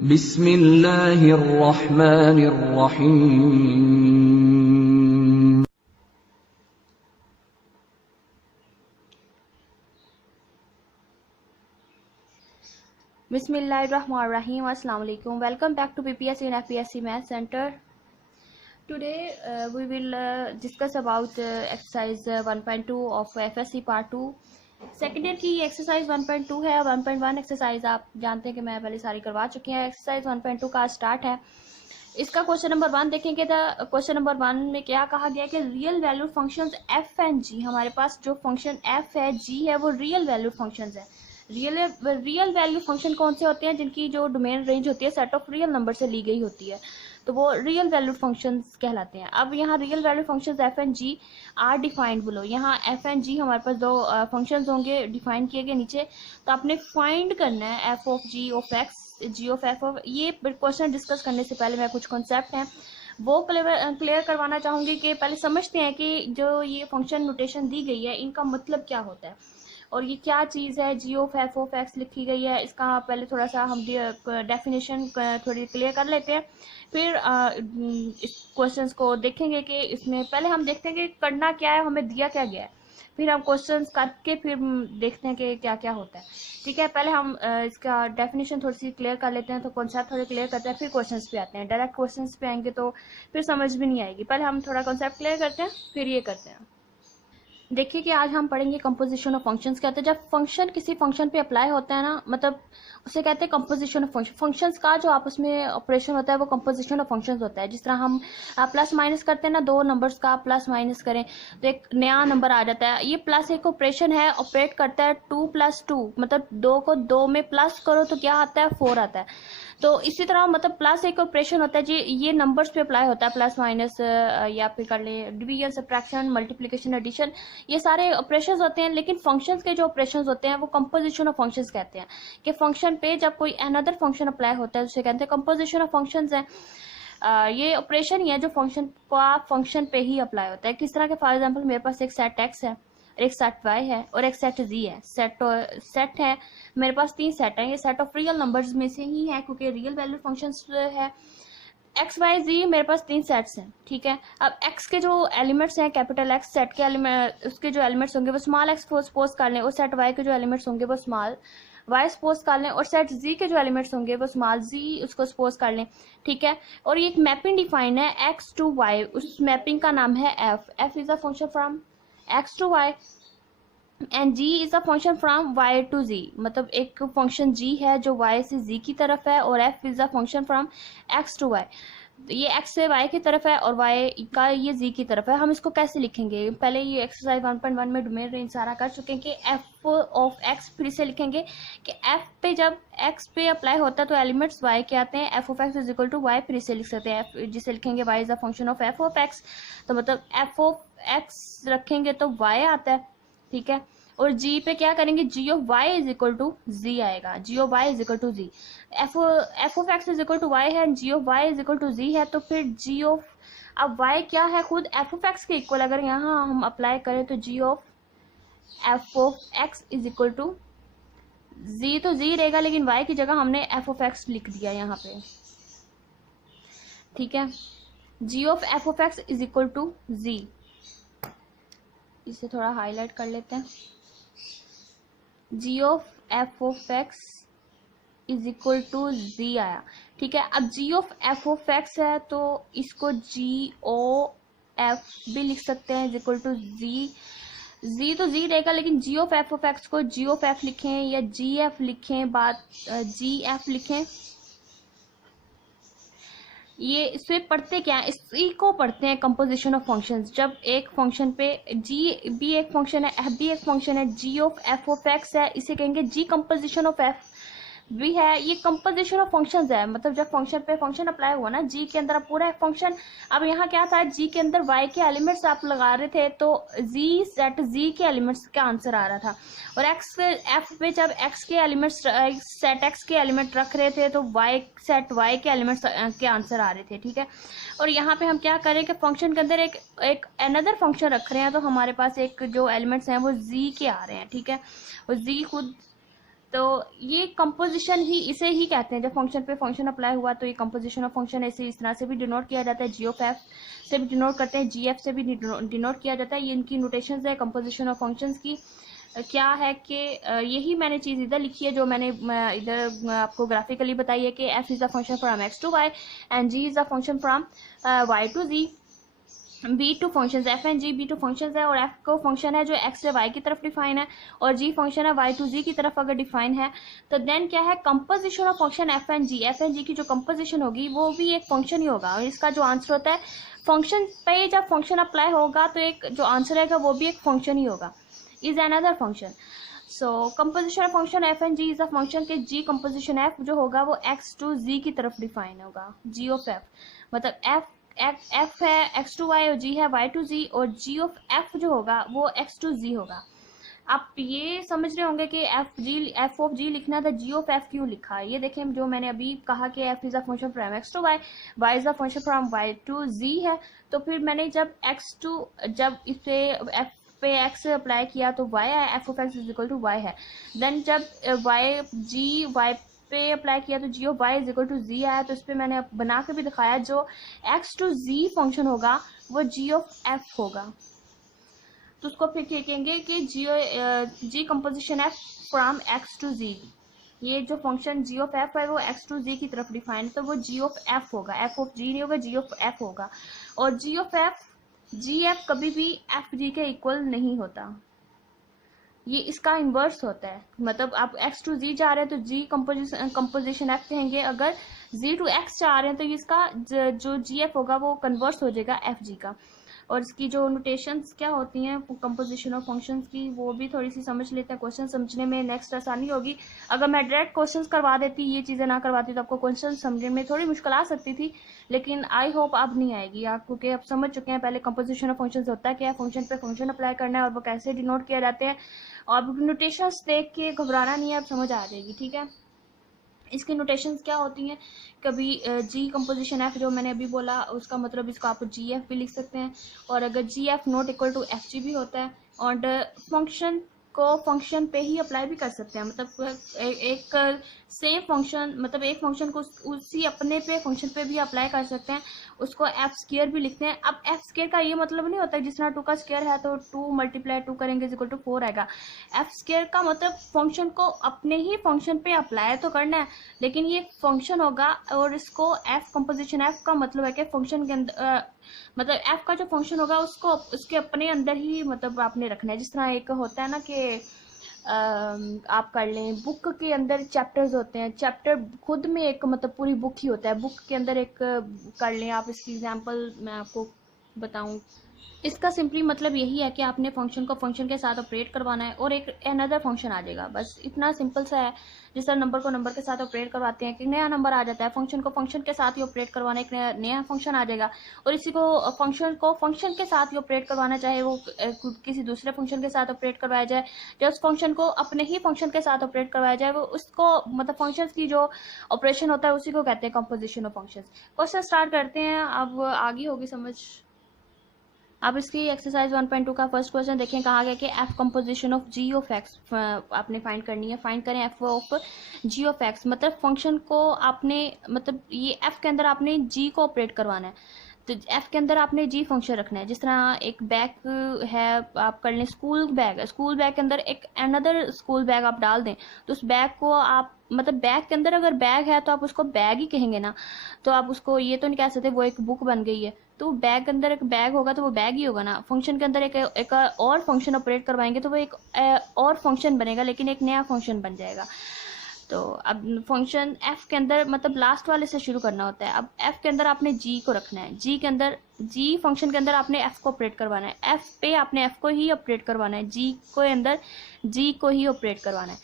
बिस्मिल्लाहिर्रहमानिर्रहीम। Bismillahirrahmanirrahim. Assalamu alaikum. Welcome back to BPSC and FPSC Math Center. Today we will discuss about exercise 1.2 of FSC part 2. Second year की exercise 1.2 है। 1.1 exercise आप जानते हैं कि मैं पहले सारी करवा चुकी हूँ। एक्सरसाइज 1.2 का स्टार्ट है। इसका क्वेश्चन नंबर 1 देखेंगे तो क्वेश्चन नंबर 1 में क्या कहा गया कि real valued functions F and G, हमारे पास जो फंक्शन एफ है, जी है, वो रियल वैल्यूड फंक्शंस है। रियल वैल्यू फंक्शन कौन से होते हैं? जिनकी जो डोमेन रेंज होती है सेट ऑफ रियल नंबर से ली गई होती है, तो वो रियल वैल्यूड फंक्शंस कहलाते हैं। अब यहाँ real valued functions F and G are defined below. यहाँ एफ एंड जी हमारे पास दो फंक्शंस होंगे डिफाइन किए गए नीचे, तो आपने फाइंड करना है F of ji of X, G of F of. ये क्वेश्चन डिस्कस करने से पहले मैं कुछ कॉन्सेप्ट हैं वो क्लियर करवाना चाहूँगी कि पहले समझते हैं कि जो ये फंक्शन नोटेशन दी गई है इनका मतलब क्या होता है और ये क्या चीज़ है। जी ऑफ एफ ऑफ एक्स लिखी गई है, इसका पहले थोड़ा सा हम डेफिनेशन थोड़ी क्लियर कर लेते हैं, फिर इस क्वेश्चंस को देखेंगे कि इसमें पहले हम देखते हैं कि करना क्या है, हमें दिया क्या गया है, फिर हम क्वेश्चंस करके फिर देखते हैं कि क्या क्या होता है। ठीक है, पहले हम इसका डेफिनेशन थोड़ी सी क्लियर कर लेते हैं, तो कॉन्सेप्ट थोड़े क्लियर करते हैं, फिर क्वेश्चंस पे आते हैं। डायरेक्ट क्वेश्चंस पे आएंगे तो फिर समझ भी नहीं आएगी। पहले हम थोड़ा कॉन्सेप्ट क्लियर करते हैं, फिर ये करते हैं। देखिए कि आज हम पढ़ेंगे कंपोजिशन ऑफ फंक्शंस। कहते हैं जब फंक्शन किसी फंक्शन पे अप्लाई होता है ना, मतलब उसे कहते हैं कंपोजिशन ऑफ फंक्शन। फंक्शंस का जो आपस में ऑपरेशन होता है वो कंपोजिशन ऑफ फंक्शंस होता है। जिस तरह हम प्लस माइनस करते हैं ना, दो नंबर्स का प्लस माइनस करें तो एक नया नंबर आ जाता है। ये प्लस एक ऑपरेशन है, ऑपरेट करता है 2+2, मतलब 2 को 2 में प्लस करो तो क्या आता है, 4 आता है। तो इसी तरह मतलब प्लस एक ऑपरेशन होता है जी, ये नंबर्स पे अप्लाई होता है, प्लस माइनस या फिर कर ले डिवीजन, सब्ट्रैक्शन, मल्टीप्लिकेशन, एडिशन, ये सारे ऑपरेशंस होते हैं। लेकिन फंक्शंस के जो ऑपरेशंस होते हैं वो कंपोजिशन ऑफ फंक्शंस कहते हैं कि फंक्शन पे जब कोई अनदर फंक्शन अप्लाई होता है उसे कहते हैं कंपोजिशन ऑफ फंक्शंस है। ये ऑपरेशन ही है जो फंक्शन का फंक्शन पे ही अप्लाई होता है। किस तरह के, फॉर एग्जाम्पल मेरे पास एक सेट एक्स है, एक सेट वाई है और एक सेट जी है। सेट है मेरे पास 3 सेट है, ये सेट ऑफ रियल नंबर्स में से ही है क्योंकि रियल वैल्यू फंक्शंस है। एक्स वाई जी मेरे पास 3 सेट्स हैं। ठीक है, अब एक्स के जो एलिमेंट्स हैं, कैपिटल एक्स सेट के एलिमेंट, उसके जो एलिमेंट्स होंगे वो स्मॉल एक्स सपोज कर लें, और सेट वाई के जो एलिमेंट्स होंगे वो स्मॉल वाई सपोज कर लें, और सेट जी के जो एलिमेंट्स होंगे वो स्मॉल जी उसको सपोज कर लें। ठीक है, और ये एक मैपिंग डिफाइन है एक्स टू वाई, उस मैपिंग का नाम है F. F is a function from x to Y and ji is a function from Y to Z, मतलब एक फंक्शन जी है जो वाई से जी की तरफ है, और F is a function from x to Y, ये एक्स से वाई की तरफ है और वाई का ये जी की तरफ है। हम इसको कैसे लिखेंगे? पहले ये एक्सरसाइज 1.1 में डोमेन रेंज सारा कर चुके हैं कि एफ ऑफ एक्स फिर से लिखेंगे कि एफ पे जब एक्स पे अप्लाई होता है तो एलिमेंट्स वाई के आते हैं, f of x is equal to y फिर से लिख सकते हैं, एफ जिसे लिखेंगे y is a function of F of x, तो मतलब एफ ऑफ एक्स रखेंगे तो वाई आता है। ठीक है, और जी पे क्या करेंगे, G of Y is equal to Z आएगा, G of Y is equal to Z. F of x is equal to Y है, जी of Y is equal to Z है, तो फिर जी ऑफ, अब वाई क्या है, खुद एफ ऑफ एक्स के इक्वल अगर यहाँ हम अप्लाई करें तो G of F of x is equal to Z, तो जी रहेगा लेकिन वाई की जगह हमने एफ ऑफ एक्स लिख दिया यहाँ पे। ठीक है, जी of F of x is equal to Z, इसे थोड़ा हाईलाइट कर लेते हैं। G of F of x is equal to Z आया। ठीक है, अब G of F of X है तो इसको जी ओ एफ भी लिख सकते हैं इज इक्वल टू जी। जी तो जी रहेगा लेकिन जी ऑफ एक्स को जी ऑफ एफ लिखें या जी एफ लिखें, बात जी एफ लिखें, ये इससे पढ़ते क्या है, इसी को पढ़ते हैं कंपोजिशन ऑफ फंक्शंस। जब एक फंक्शन पे जी भी एक फंक्शन है, एफ भी एक फंक्शन है, जी ऑफ एफ ऑफ एक्स है, इसे कहेंगे जी कंपोजिशन ऑफ एफ भी है, ये कंपोजिशन ऑफ फंक्शंस है। मतलब जब फंक्शन पे फंक्शन अप्लाई हुआ ना, जी के अंदर पूरा एक फंक्शन, अब यहाँ क्या था, जी के अंदर वाई के एलिमेंट्स आप लगा रहे थे तो जी सेट जी के एलिमेंट्स का आंसर आ रहा था, और एक्स एफ पे जब एक्स के एलिमेंट्स सेट एक्स के एलिमेंट रख रहे थे तो वाई सेट वाई के एलिमेंट्स के आंसर आ रहे थे। ठीक है, और यहाँ पे हम क्या करें कि फंक्शन के अंदर एक अनदर फंक्शन रख रहे हैं तो हमारे पास एक जो एलिमेंट्स हैं वो जी के आ रहे हैं। ठीक है, और जी खुद तो ये कंपोजिशन ही इसे ही कहते हैं। जब फंक्शन पे फंक्शन अप्लाई हुआ तो ये कंपोजिशन ऑफ फंक्शन ऐसे इस तरह से भी डिनोट किया जाता है, जी ऑफ एफ से भी डिनोट करते हैं, जी एफ से भी डिनोट किया जाता है। ये इनकी नोटेशंस है कंपोजिशन ऑफ फंक्शंस की। क्या है कि यही मैंने चीज़ इधर लिखी है जो मैंने इधर आपको ग्राफिकली बताई है कि f is a function from x to Y and g is a function from Y to g. Be two function F and g be two function है, और एफ को फंक्शन है जो एक्स से वाई की तरफ डिफाइन है, और जी फंक्शन है वाई टू जी की तरफ अगर डिफाइन है। तो देन क्या है composition of function F and G की जो कंपोजिशन होगी वो भी एक फंक्शन ही होगा। और इसका जो आंसर होता है फंक्शन पे जब फंक्शन अप्लाई होगा तो एक जो आंसर रहेगा वो भी एक फंक्शन ही होगा, is another function. So composition of function F and ji is a function के जी कंपोजिशन एफ जो होगा वो एक्स टू जी की तरफ डिफाइन होगा। जी ऑफ एफ मतलब एफ है एक्स टू वाई और जी है वाई टू जी, और जी ऑफ एफ जो होगा वो एक्स टू जी होगा। आप ये समझ रहे होंगे कि एफ ऑफ जी लिखना था, जी ऑफ एफ क्यों लिखा है। ये देखें जो मैंने अभी कहा कि F is a function from x to Y, Y is a function from Y to Z है। तो फिर मैंने जब इसे एफ पे एक्स अप्लाई किया तो वाई है, F of x is equal to Y है। देन जब वाई पे अप्लाई किया तो G of Y is equal to Z आया। तो इस पर मैंने बना के भी दिखाया जो एक्स टू जी फंक्शन होगा वो जी ऑफ एफ होगा। तो उसको फिर कहेंगे कि G composition F from x to Z. ये जो फंक्शन जी ऑफ एफ है वो एक्स टू जी की तरफ डिफाइन, तो वो जी ऑफ एफ होगा, एफ ऑफ जी नहीं होगा, जी ऑफ एफ होगा। और जी ऑफ एफ जी एफ कभी भी एफ जी के इक्वल नहीं होता, ये इसका इन्वर्स होता है। मतलब आप एक्स टू जी जा रहे हैं तो जी कंपोजिशन एफ कहेंगे, अगर जी टू एक्स जा रहे हैं तो इसका जो जी एफ होगा वो कन्वर्स हो जाएगा एफ जी का। और इसकी जो नोटेशंस क्या होती हैं कंपोजिशन ऑफ फंक्शंस की वो भी थोड़ी सी समझ लेते हैं, क्वेश्चन समझने में नेक्स्ट आसानी होगी। अगर मैं डायरेक्ट क्वेश्चंस करवा देती, ये चीज़ें ना करवाती तो आपको क्वेश्चन समझने में थोड़ी मुश्किल आ सकती थी, लेकिन आई होप अब नहीं आएगी आप, क्योंकि अब समझ चुके हैं पहले कंपोजिशन ऑफ फंक्शंस होता है क्या है, फंक्शन पे फंक्शन अप्लाई करना है और वो कैसे डिनोट किया जाते हैं। और नोटेशंस देख के घबराना नहीं है, अब समझ आ जाएगी, ठीक है। इसकी नोटेशंस क्या होती हैं, कभी जी कंपोजिशन एफ जो मैंने अभी बोला उसका मतलब इसको आप जी एफ भी लिख सकते हैं, और अगर G F not equal to F G भी होता है, और फंक्शन को फंक्शन पे ही अप्लाई भी कर सकते हैं। मतलब एक सेम फंक्शन मतलब एक फंक्शन को उसी अपने पे फंक्शन पे भी अप्लाई कर सकते हैं, उसको एफ स्क्वायर भी लिखते हैं। अब एफ स्क्वायर का ये मतलब नहीं होता जिस तरह 2 का स्क्वायर है तो 2 मल्टीप्लाई 2 करेंगे इक्वल टू 4 आएगा। एफ स्क्वायर का मतलब फंक्शन को अपने ही फंक्शन पे अप्लाई तो करना है, लेकिन ये फंक्शन होगा, और इसको एफ कंपोजिशन एफ का मतलब है कि फंक्शन के अंदर मतलब एफ का जो फंक्शन होगा उसको उसके अपने अंदर ही मतलब आपने रखना है। जिस तरह एक होता है ना कि आप कर लें बुक के अंदर चैप्टर्स होते हैं, चैप्टर खुद में एक मतलब पूरी बुक ही होता है, बुक के अंदर एक कर लें आप। इसकी एग्जांपल मैं आपको बताऊं, इसका सिंपली मतलब यही है कि आपने फंक्शन को फंक्शन के साथ ऑपरेट करवाना है और एक अनदर फंक्शन आ जाएगा, बस इतना सिंपल सा है। जिस तरह नंबर को नंबर के साथ ऑपरेट करवाते हैं, कि नया नंबर आ जाता है, फंक्शन को फंक्शन के साथ ही ऑपरेट करवाना, एक नया फंक्शन आ जाएगा। और इसी को फंक्शन के साथ ही ऑपरेट करवाना, चाहे वो किसी दूसरे फंक्शन के साथ ऑपरेट करवाया जाए, या उस फंक्शन को अपने ही फंक्शन के साथ ऑपरेट करवाया जाए, वो उसको मतलब फंक्शन की जो ऑपरेशन होता है उसी को कहते हैं composition of function. Question start करते हैं, अब आगे होगी समझ। अब इसकी एक्सरसाइज 1.2 का फर्स्ट क्वेश्चन देखें, कहा गया कि f composition of ji of x आपने फाइंड करनी है। फाइंड करें f of ji of x, मतलब फंक्शन को आपने मतलब ये एफ के अंदर आपने जी को ऑपरेट करवाना है, तो एफ के अंदर आपने जी फंक्शन रखना है। जिस तरह एक बैग है, आप कर लें स्कूल बैग है, स्कूल बैग के अंदर एक अनदर स्कूल बैग आप डाल दें, तो उस बैग को आप मतलब बैग के अंदर अगर बैग है तो आप उसको बैग ही कहेंगे ना, तो आप उसको ये तो नहीं कह सकते वो एक बुक बन गई है। तो बैग के अंदर एक बैग होगा तो वो बैग ही होगा ना। फंक्शन के अंदर एक और फंक्शन ऑपरेट करवाएंगे तो वो एक और फंक्शन बनेगा, लेकिन एक नया फंक्शन बन जाएगा। तो अब फंक्शन एफ के अंदर मतलब लास्ट वाले से शुरू करना होता है। अब एफ के अंदर आपने जी को रखना है, जी के अंदर जी फंक्शन के अंदर आपने एफ को ऑपरेट करवाना है, एफ पे आपने एफ को ही ऑपरेट करवाना है, जी के अंदर जी को ही ऑपरेट करवाना है।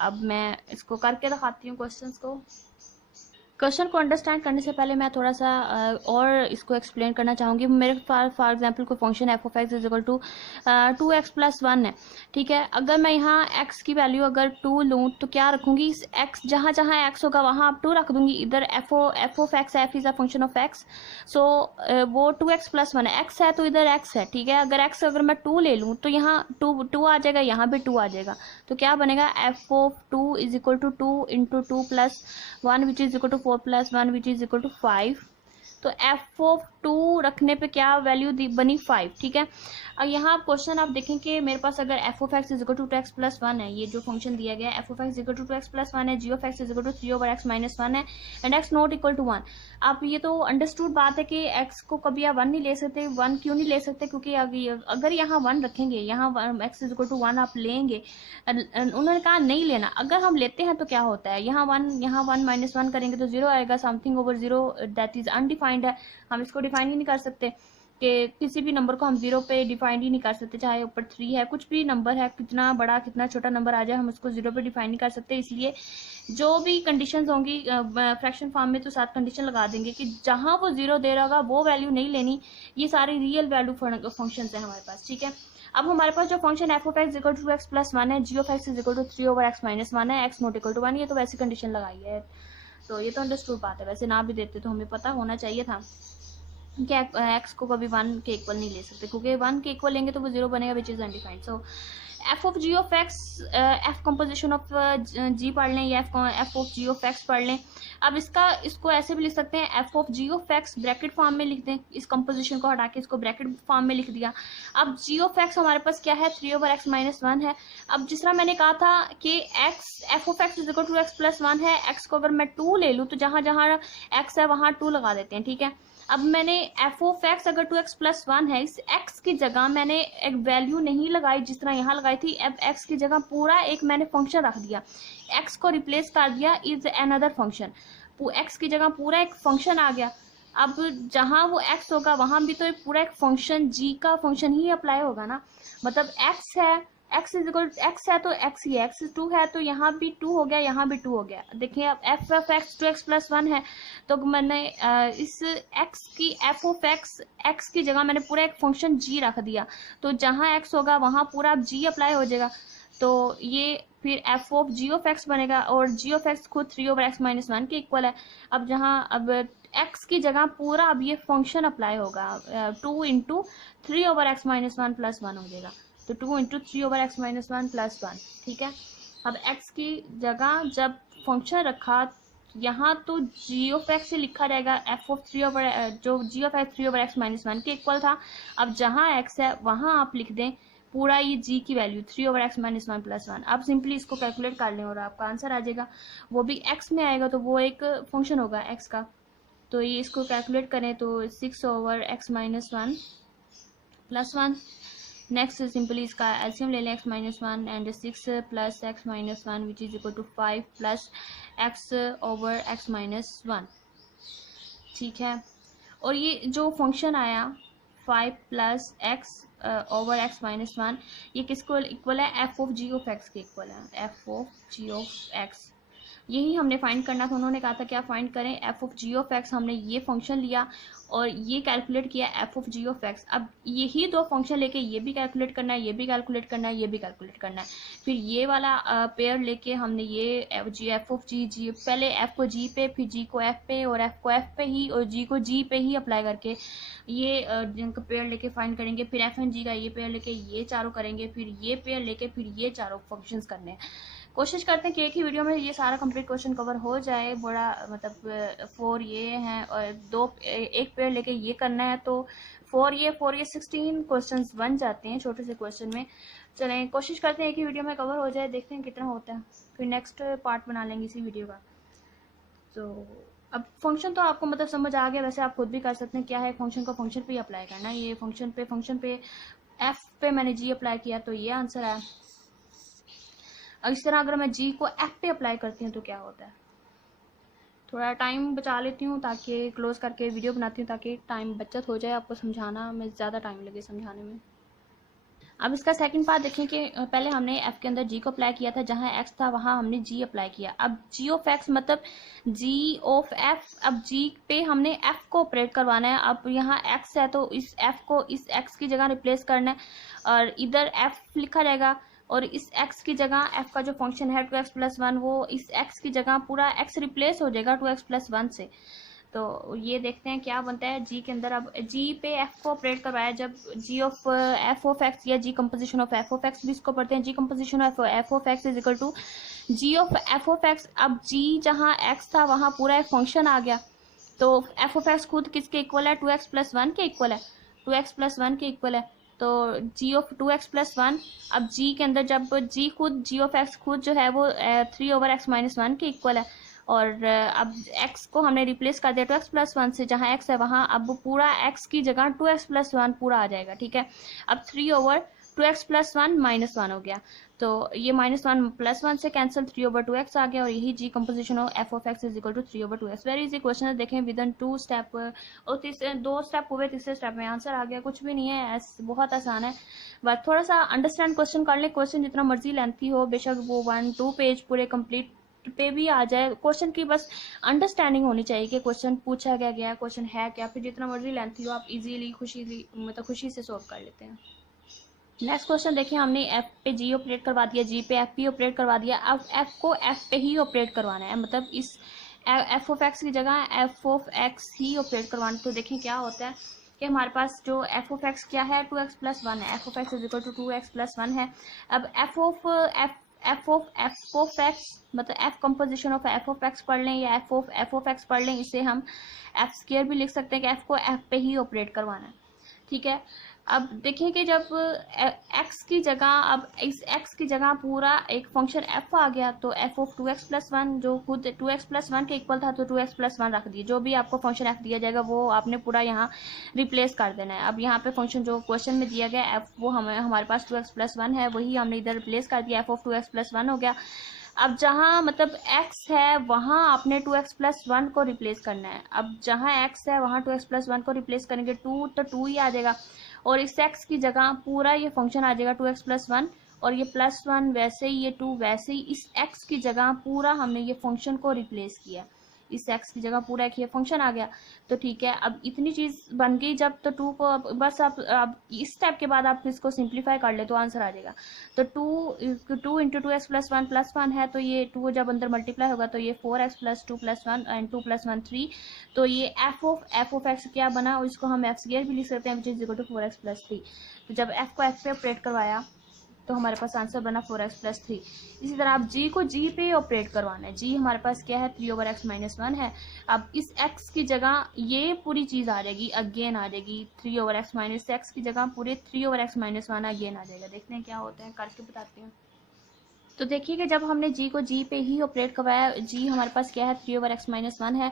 अब मैं इसको करके दिखाती हूँ क्वेश्चंस को। क्वेश्चन को अंडरस्टैंड करने से पहले मैं थोड़ा सा और इसको एक्सप्लेन करना चाहूँगी। मेरे फॉर एग्जांपल कोई function f of x is equal to 2x+1 है, ठीक है। अगर मैं यहाँ x की वैल्यू अगर 2 लूँ तो क्या रखूँगी, इस x जहाँ जहाँ x होगा वहाँ आप 2 रख दूँगी। इधर F of x, F is a function of x, सो वो 2x+1 है, x है तो इधर x है, ठीक है। अगर x अगर मैं 2 ले लूँ तो यहाँ 2 आ जाएगा, यहाँ भी 2 आ जाएगा, तो क्या बनेगा, f of 2 is equal to 2 into 2+1 which is equal to 4+1 which is equal to 5। तो एफ ऑफ 2 रखने पे क्या वैल्यू बनी 5, ठीक है। अब यहाँ क्वेश्चन आप देखें कि मेरे पास अगर f of x is equal to 2x+1 है, ये जो फंक्शन दिया गया है F of x is equal to 2x+1 है, जी of x is equal to 3/x-1 है and x not equal to 1। आप ये तो अंडरस्टूड बात है कि x को कभी आप 1 नहीं ले सकते। 1 क्यों नहीं ले सकते, क्योंकि अगर यहाँ 1 रखेंगे, यहाँ x इज इक्वल टू 1 आप लेंगे, उन्होंने कहा नहीं लेना, अगर हम लेते हैं तो क्या होता है, यहाँ 1 -1 करेंगे तो 0 आएगा, something over 0 that is undefined है, हम इसको डिफाइन ही नहीं कर सकते कि किसी भी नंबर को हम 0 पे डिफाइन ही नहीं कर सकते, चाहे ऊपर 3 है, कुछ भी नंबर है, कितना बड़ा कितना छोटा नंबर आ जाए हम उसको 0 पे डिफाइन नहीं कर सकते। इसलिए जो भी कंडीशंस होंगी फ्रैक्शन फॉर्म में तो 7 कंडीशन लगा देंगे कि जहां वो 0 दे रहा होगा वो वैल्यू नहीं लेनी। ये सारी रियल वैल्यू फंक्शन है हमारे पास, ठीक है। अब हमारे पास जो function f of x equal to x+1 है, जी of x is equal to 3/x-1 है, x नॉट इक्वल टू 1, ये तो वैसी कंडीशन लगाई है, तो ये तो अंडरस्टूड बात है। वैसे ना भी देते तो हमें पता होना चाहिए था कि एक्स को कभी 1 के इक्वल नहीं ले सकते, क्योंकि 1 के इक्वल लेंगे तो वो 0 बनेगा which is undefined. So f of ji of x, f composition of g पढ़ लें या f of ji of x पढ़ लें। अब इसको ऐसे भी लिख सकते हैं, f of ji of x bracket form में लिख दें, इस कंपोजिशन को हटा के इसको ब्रैकेट फॉर्म में लिख दिया। अब जी ऑफ एक्स हमारे पास क्या है, 3/x-1 है। अब जिस तरह मैंने कहा था कि x f of x is equal to x+1 है, एक्स को अगर मैं 2 ले लूँ तो जहां जहां एक्स है वहां 2 लगा देते हैं, ठीक है। अब मैंने एफ ऑफ एक्स अगर 2x+1 है, इस x की जगह मैंने एक वैल्यू नहीं लगाई जिस तरह यहाँ लगाई थी, अब x की जगह पूरा एक मैंने फंक्शन रख दिया, x को रिप्लेस कर दिया इज एनदर फंक्शन, x की जगह पूरा एक फंक्शन आ गया। अब जहां वो x होगा वहां भी तो एक पूरा एक फंक्शन g का फंक्शन ही अप्लाई होगा ना, मतलब x है, x इज इक्वल x है तो x ही है, x 2 है तो यहाँ भी 2 हो गया, यहाँ भी 2 हो गया। देखिए अब एफ ऑफ एक्स 2x+1 है तो मैंने इस x की एफ ऑफ x की जगह मैंने पूरा एक फंक्शन g रख दिया, तो जहाँ x होगा वहाँ पूरा अब g अप्लाई हो जाएगा, तो ये फिर f of ji of x बनेगा और जी ऑफ एक्स खुद 3/x-1 के इक्वल है। अब जहाँ अब x की जगह पूरा अब ये फंक्शन अप्लाई होगा, 2 इंटू 3/x-1 + 1 हो जाएगा, तो 2 इंटू 3/x-1 + 1, ठीक है। अब x की जगह जब फंक्शन रखा यहाँ तो जी ऑफ एक्स से लिखा जाएगा एफ ऑफ जो जी ऑफ एक्स 3/x-1 के इक्वल था। अब जहाँ x है वहाँ आप लिख दें पूरा ये g की वैल्यू 3/x-1 + 1। आप सिंपली इसको कैलकुलेट कर लें और आपका आंसर आ जाएगा, वो भी x में आएगा तो वो एक फंक्शन होगा x का, तो ये इसको कैलकुलेट करें तो 6/x-1 + 1। नेक्स्ट सिंपली इसका एलसीएम ले लें x-1 and 6 + x-1 which is equal to 5 + x/x-1, ठीक है। और ये जो फंक्शन आया 5 + x/x-1 ये किसको इक्वल है, F of ji of x के इक्वल है, F of ji of x. यही हमने फाइंड करना था, उन्होंने कहा था क्या फाइंड करें, f of ji of x. हमने ये फंक्शन लिया और ये कैलकुलेट किया f of ji of x. अब यही दो फंक्शन लेके ये भी कैलकुलेट करना है, ये भी कैलकुलेट करना है, ये भी कैलकुलेट करना है, फिर ये वाला पेयर लेके हमने ये एफ ऑफ जी पहले एफ को जी पे, फिर जी को एफ पे और एफ को एफ पे ही और जी को जी पे ही अप्लाई करके ये जिनका पेयर लेके फाइंड करेंगे, फिर एफ एंड जी का ये पेयर लेके ये चारों करेंगे, फिर ये पेयर लेके फिर ये चारों फंक्शंस करने हैं। कोशिश करते हैं कि एक ही वीडियो में ये सारा कंप्लीट क्वेश्चन कवर हो जाए, बड़ा मतलब 4 ये हैं और एक पेयर लेके ये करना है, तो 4 ये 16 क्वेश्चंस बन जाते हैं छोटे से क्वेश्चन में। चलें कोशिश करते हैं एक ही वीडियो में कवर हो जाए, देखते हैं कितना होता है, फिर नेक्स्ट पार्ट बना लेंगे इसी वीडियो का। तो अब फंक्शन तो आपको मतलब समझ आ गया, वैसे आप खुद भी कर सकते हैं क्या है फंक्शन को फंक्शन पे ही अप्लाई करना है। ये फंक्शन पे एफ पे मैंने जी अप्लाई किया तो ये आंसर है। और इस तरह अगर मैं जी को एफ पे अप्लाई करती हूँ तो क्या होता है, थोड़ा टाइम बचा लेती हूँ ताकि क्लोज करके वीडियो बनाती हूँ ताकि टाइम बचत हो जाए, आपको समझाना में ज़्यादा टाइम लगे समझाने में। अब इसका सेकंड पार्ट देखें कि पहले हमने एफ के अंदर जी को अप्लाई किया था, जहां एक्स था वहां हमने जी अप्लाई किया। अब जी ऑफ एक्स मतलब जी ऑफ एफ, अब जी पे हमने एफ को ऑपरेट करवाना है। अब यहाँ एक्स है तो इस एफ को इस एक्स की जगह रिप्लेस करना है, और इधर एफ लिखा जाएगा, और इस x की जगह f का जो फंक्शन है 2x+1 वो इस x की जगह पूरा x रिप्लेस हो जाएगा 2x+1 से। तो ये देखते हैं क्या बनता है g के अंदर। अब g पे f को ऑपरेट करवाया, जब g of f of x या g composition of f of x भी इसको पढ़ते हैं, g composition of f of x is equal to g of f of x। अब g जहाँ x था वहाँ पूरा एक फंक्शन आ गया, तो f ऑफ x खुद किसके इक्वल है, 2x+1 के इक्वल है, 2x+1 के इक्वल है। तो g ऑफ 2x+1, अब g के अंदर जब g खुद g ऑफ x खुद जो है वो 3/x-1 के इक्वल है, और अब x को हमने रिप्लेस कर दिया 2x+1 से, जहाँ x है वहाँ अब पूरा x की जगह 2x+1 पूरा आ जाएगा, ठीक है। अब 3/2x+1 -1 हो गया, तो ये -1 +1 से कैंसिल, 3/2x आ गया, और यही g composition of f of x is equal to 3/2x। Very easy question है, देखें विद इन 2 स्टेप, और तीसरे 2 स्टेप हुए, तीसरे स्टेप में आंसर आ गया। कुछ भी नहीं है, बहुत आसान है, बस थोड़ा सा अंडरस्टैंड क्वेश्चन कर ले। क्वेश्चन जितना मर्जी लेंथी हो, बेशक वो 1-2 पेज पूरे कंप्लीट पे भी आ जाए, क्वेश्चन की बस अंडरस्टैंडिंग होनी चाहिए कि क्वेश्चन पूछा क्या गया, क्वेश्चन है क्या, फिर जितना मर्जी लेंथी हो आप इजीली खुशी से सोल्व कर लेते हैं। नेक्स्ट क्वेश्चन देखिए, हमने f पे g ऑपरेट करवा दिया, g पे f भी ऑपरेट करवा दिया। अब f को f पे ही ऑपरेट करवाना है, मतलब इस f ऑफ x की जगह f of x he operate करवाना। तो देखें क्या होता है कि हमारे पास जो f ऑफ x क्या है, 2x+1 है, f of x is equal to 2x+1 है। अब f ऑफ x मतलब f composition of f of x पढ़ लें या f ऑफ x पढ़ लें, इसे हम f स्क्वायर भी लिख सकते हैं कि f को f पे ही ऑपरेट करवाना है, ठीक है। अब देखिए कि जब x की जगह, अब इस x की जगह पूरा एक फंक्शन f आ गया, तो f ऑफ 2x+1 जो खुद 2x+1 के इक्वल था, तो 2x+1 रख दिए। जो भी आपको फंक्शन f दिया जाएगा वो आपने पूरा यहाँ रिप्लेस कर देना है। अब यहाँ पे फंक्शन जो क्वेश्चन में दिया गया f, वो हमारे पास 2x+1 है, वही हमने इधर रिप्लेस कर दिया, f ऑफ 2x+1 हो गया। अब जहाँ मतलब x है वहाँ आपने 2x+1 को रिप्लेस करना है। अब जहाँ x है वहाँ 2x+1 को रिप्लेस करेंगे, 2 तो 2 ही आ जाएगा, और इस x की जगह पूरा ये फंक्शन आ जाएगा 2x+1, और ये +1 वैसे ही, ये 2 वैसे ही, इस x की जगह पूरा हमने ये फंक्शन को रिप्लेस किया, इस x की जगह पूरा एक ये फंक्शन आ गया। तो ठीक है, अब इतनी चीज बन गई जब, तो 2 को बस अब इस स्टेप के बाद आप इसको सिंप्लीफाई कर ले तो आंसर आ जाएगा। तो 2 इंटू 2x+1 +1 है, तो ये 2 जब अंदर मल्टीप्लाई होगा तो ये 4x+2+1 एंड 2+1 3, तो ये f ऑफ x क्या बना, और इसको हम f स्क्वायर भी लिख सकते हैं, विच इज इक्वल टू 4x+3। तो जब f को f पे ऑपरेट करवाया तो हमारे पास आंसर बना 4x+3। इसी तरह आप g को g पे ऑपरेट करवाना है, g हमारे पास क्या है, 3/x-1 है। अब इस x की जगह ये पूरी चीज आ जाएगी, अगेन आ जाएगी 3/x की जगह पूरे 3/x-1 अगेन आ जाएगा। देखते हैं क्या होता है, करके बताते हैं। तो देखिए कि जब हमने g को g पे ही ऑपरेट करवाया, g हमारे पास क्या है, 3/x-1 है,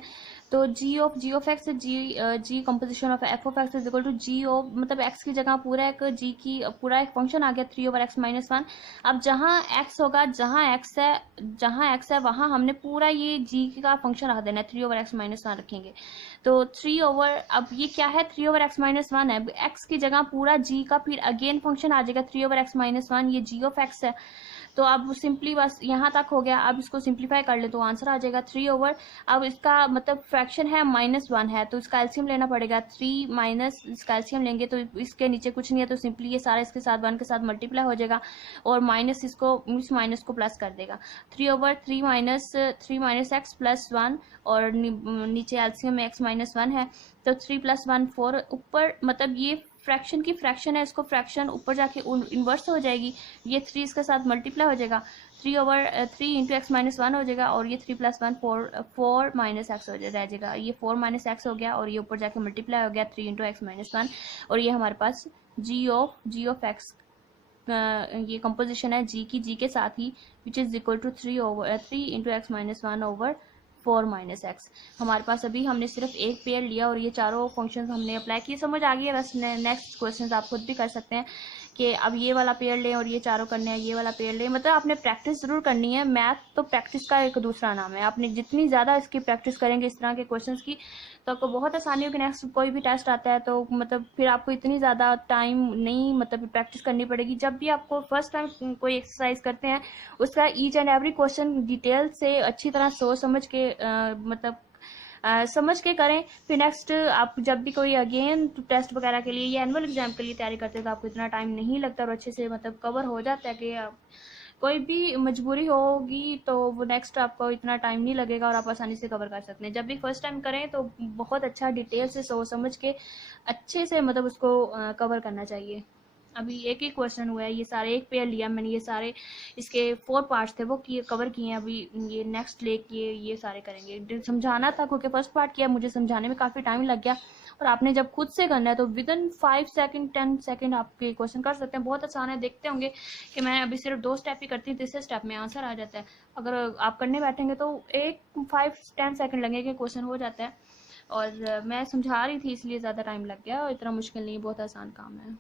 तो g of x g composition of f of x is equal to g of, मतलब x की जगह पूरा एक g की पूरा एक फंक्शन आ गया 3/x-1। अब जहाँ x होगा, जहाँ x है वहाँ हमने पूरा ये g का फंक्शन रख देना है, 3/x-1 रखेंगे। तो 3 ओवर, अब ये क्या है, 3/x-1 है, x की जगह पूरा g का फिर अगेन फंक्शन आ जाएगा 3/x-1, ये g ऑफ x है। तो अब सिंपली बस यहाँ तक हो गया, अब इसको सिंप्लीफाई कर ले तो आंसर आ जाएगा 3 ओवर, अब इसका मतलब फ्रैक्शन है -1 है, तो इसका एलसीएम लेना पड़ेगा, 3 माइनस इसका एलसीएम लेंगे तो इसके नीचे कुछ नहीं है, तो सिंपली ये सारा इसके साथ 1 के साथ मल्टीप्लाई हो जाएगा, और माइनस इस माइनस को प्लस कर देगा, 3/3 माइनस x +1, और नीचे एलसीएम में x -1 है, तो 3 + 1 4, ऊपर मतलब ये फ्रैक्शन की फ्रैक्शन है, इसको फ्रैक्शन ऊपर जाके इन्वर्स हो जाएगी, ये 3 इसके साथ मल्टीप्लाई हो जाएगा, 3/3 इंटू x -1 हो जाएगा, और ये 3 + 1 4 माइनस एक्स हो रह जाएगा, ये 4 माइनस एक्स हो गया, और ये ऊपर जाके मल्टीप्लाई हो गया 3 इंटू x -1, और ये हमारे पास g ऑफ x ये कंपोजिशन है g के साथ ही, which is equal to 3 into x -1 over 4 minus x. हमारे पास अभी हमने सिर्फ एक पेयर लिया और ये चारों फंक्शंस हमने अप्लाई किए, समझ आ गई है। बस नेक्स्ट क्वेश्चन आप खुद भी कर सकते हैं कि अब ये वाला पेयर लें और ये चारों करने हैं, ये वाला पेयर लें। मतलब आपने प्रैक्टिस ज़रूर करनी है। मैथ तो प्रैक्टिस का एक दूसरा नाम है। आपने जितनी ज़्यादा इसकी प्रैक्टिस करेंगे इस तरह के क्वेश्चंस की, तो आपको बहुत आसानी होगी। नेक्स्ट कोई भी टेस्ट आता है तो मतलब फिर आपको इतनी ज़्यादा टाइम नहीं मतलब प्रैक्टिस करनी पड़ेगी। जब भी आपको फर्स्ट टाइम कोई एक्सरसाइज करते हैं उसका each and every question detail से अच्छी तरह सोच समझ के मतलब समझ के करें। फिर नेक्स्ट आप जब भी कोई अगेन टेस्ट वगैरह के लिए या एनुअल एग्जाम के लिए तैयारी करते हैं तो आपको इतना टाइम नहीं लगता और अच्छे से मतलब कवर हो जाता है कि आप कोई भी मजबूरी होगी तो वो नेक्स्ट आपको इतना टाइम नहीं लगेगा और आप आसानी से कवर कर सकते हैं। जब भी फर्स्ट टाइम करें तो बहुत अच्छा डिटेल से सोच समझ के अच्छे से मतलब उसको कवर करना चाहिए। अभी एक ही क्वेश्चन हुआ है, ये सारे एक पेयर लिया मैंने, ये सारे इसके 4 पार्ट्स थे वो किए कवर किए हैं। अभी ये नेक्स्ट लेके ये सारे करेंगे। समझाना था क्योंकि फर्स्ट पार्ट किया, मुझे समझाने में काफ़ी टाइम लग गया। और आपने जब खुद से करना है तो विद इन 5 सेकंड 10 सेकंड आप ये क्वेश्चन कर सकते हैं। बहुत आसान है। देखते होंगे कि मैं अभी सिर्फ 2 स्टेप ही करती हूँ, तीसरे स्टेप में आंसर आ जाता है। अगर आप करने बैठेंगे तो 5-10 सेकंड लगेंगे, क्वेश्चन हो जाता है। और मैं समझा रही थी इसलिए ज़्यादा टाइम लग गया और इतना मुश्किल नहीं, बहुत आसान काम है।